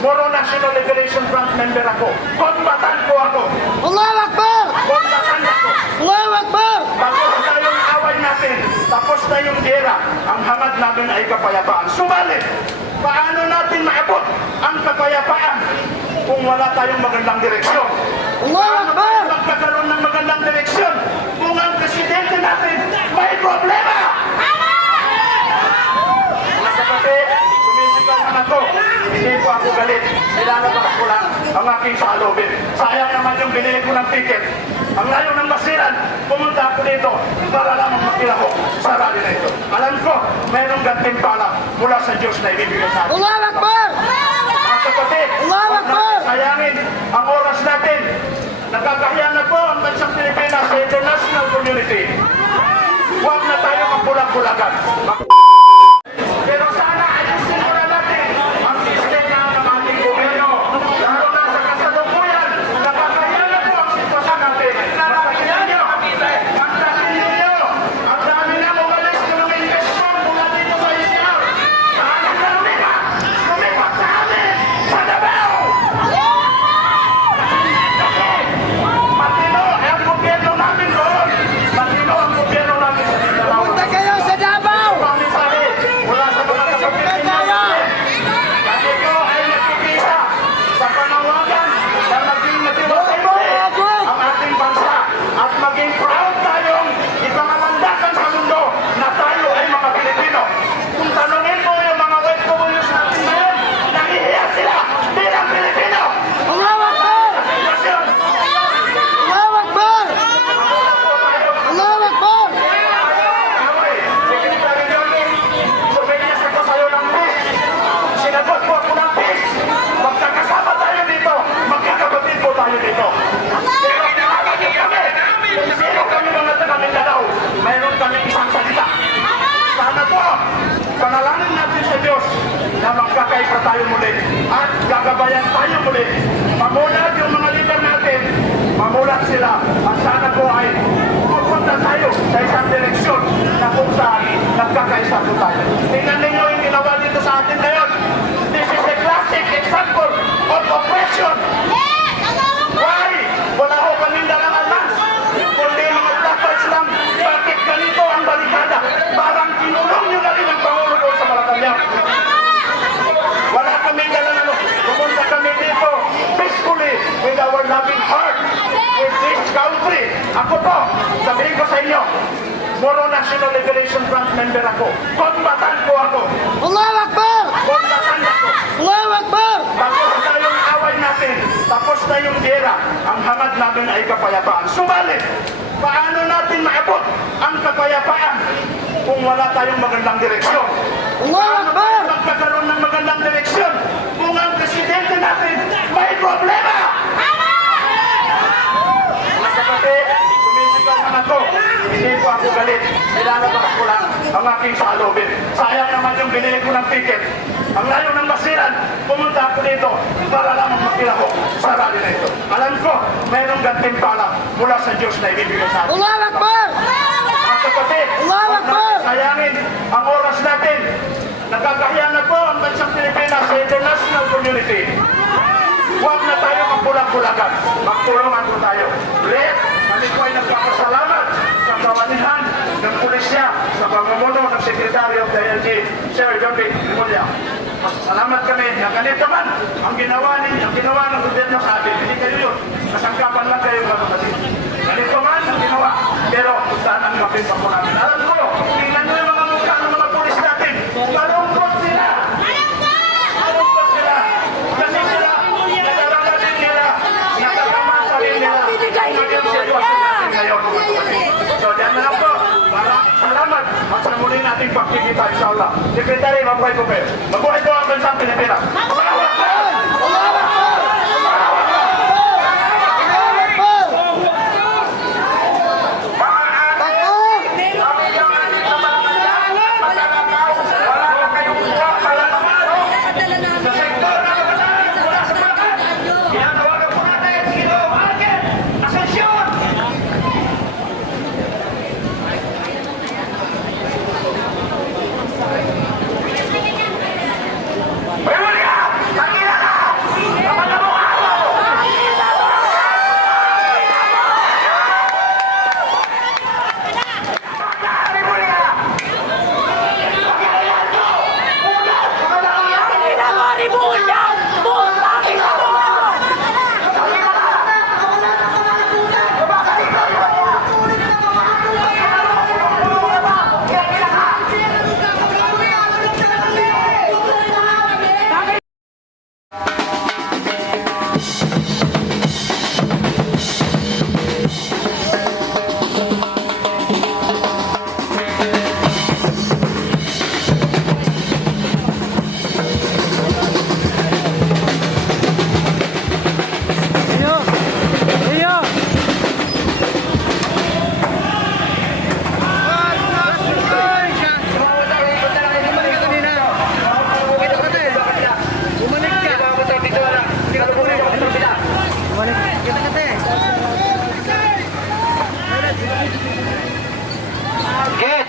Moro National Liberation Front member ako. Kombatan ko ako. Allahu Akbar! Kombatan ako. Allahu Akbar! Tapos na yung away natin. Tapos na yung gera. Ang hangad namin ay kapayapaan. Subalit, paano natin maabot ang kapayapaan kung wala tayong magandang direksyon? Allahu Akbar! Magkakaroon ng magandang direksyon kung ang presidente natin may problema. Mga kapatid, sumisigaw naman ako. Hindi po ako galit. Nilalabas ko lang ang aking salubin. Sayang naman yung binili ko ng ticket. Ang layo ng Basilan, pumunta ako dito para lamang makila ko sa rally na ito. Alam ko, mayroong gantimpala mula sa Diyos na ibibigay sa atin. Allahu Akbar! Mga kapatid, Allahu huwag Akbar! natin sayangin ang oras natin. Nagkakahiya na po ang bansang Pilipinas sa international community. Huwag na tayo magbulag-bulagan. Pero sana ayusin muna natin ang sistema ng ating gobyerno. Lalo na sa kasalukuyan, nagkakahiya na po ang sitwasyon natin. Nagkakahiya nyo, magsasin ninyo, ang dami na umalis ng investment mula dito sa ICR. Sa amin na lumipat sa amin, sa Davao! Matino ang gobyerno namin doon. Matino ang gobyerno namin sa Mindanao. Punta kayo sa Davao! Pamisahe mula sa mga kapatid natin. Kasi ko ay nagkikisa sa panawagan na maging matiwasay ang ating bansa at maging proud tayong ipangalandakan sa mundo na tayo ay mga Pilipino. Kung tanungin mo yung mga OFWs natin ngayon, nahihiya sila bilang Pilipino. Allahu Akbar! Allahu Akbar! Allahu Akbar! Secretary Johnny, suminyas ako sa'yo ng peace. Sinagot ko ako ng peace. Magkakasama tayo dito. Magkakapatid po tayo dito. Pero pinakagin kami. Kung sino kami mga taga-Mindanao, mayroon kami isang salita. Sana po, panalangin natin sa Diyos na magkakaisa tayo muli at gagabayan tayo muli. Mamulat yung mga leader natin, mamulat sila at sana po ay pupunta tayo sa isang direksyon na kung saan nagkakaisa po tayo. Tingnan ninyo yung ginawa dito sa atin ngayon. This is a classic example of oppression. Why? Wala ko kaming dalang alas. Kundi mga flappers lang. Bakit ganito ang balikada? Parang kinulong nyo na rin ang Pangulo doon sa Malacanang. Wala kaming dalang ano. Pumunta kami dito peacefully with our loving heart with this country. Ako po, sabihin ko sa inyo, Moro National Liberation Front member ako. Kombatan ko ako. Allahu Akbar! Kombatan ako. Allahu Akbar! Tapos na yung away natin, tapos na yung gera, ang hangad namin ay kapayapaan. Subalit, paano natin maabot ang kapayapaan kung wala tayong magandang direksyon? Allahu Akbar! Magkakaroon ng magandang direksyon kung ang presidente natin may problema! Mga kapatid, sumisigaw naman ako. Hindi po ako galit. Nilalabas ko lang ang aking salubin. Sayang naman yung binili ko ng ticket. Ang layo ng Basilan, pumunta ako dito para lamang makila ko sa rally na ito. Alam ko, mayroong gantimpala mula sa Diyos na ibibigay sa atin. Allahu Akbar! Mga kapatid, Allahu huwag Akbar! natin sayangin ang oras natin. Nagkakahiya na po ang bansang Pilipinas sa international community. Huwag na tayo magbulag-bulagan. Magtulungan po tayo. Ulit, kami po ay nagpapasalamat sa kawanihan ng pulisya sa pamumuno ng Secretary of the LG, Sir Johnny Rimulya. Salamat kami na ganito man ang ginawa ng gobyerno sa atin. Hindi kayo yun. Kasangkapan lang kayo mga kapatid. Ganito man ang ginawa. Pero saan ang mapimpa po namin? Alam ko, tingnan nyo yung mga mukha ng mga pulis natin. Malungkot sila. Malungkot sila. Kasi sila, nadaranasin nila, nakakama sa rin nila. Kung maging sitwasyon natin ngayon mga kapatid. So, diyan na lang po. Maraming salamat at sa muli nating pagkikita, inshallah. Secretary, mabuhay po kayo. Mabuhay po ang bansang Pilipinas. Allahu Akbar! May muli ka! Tangina na! Okay,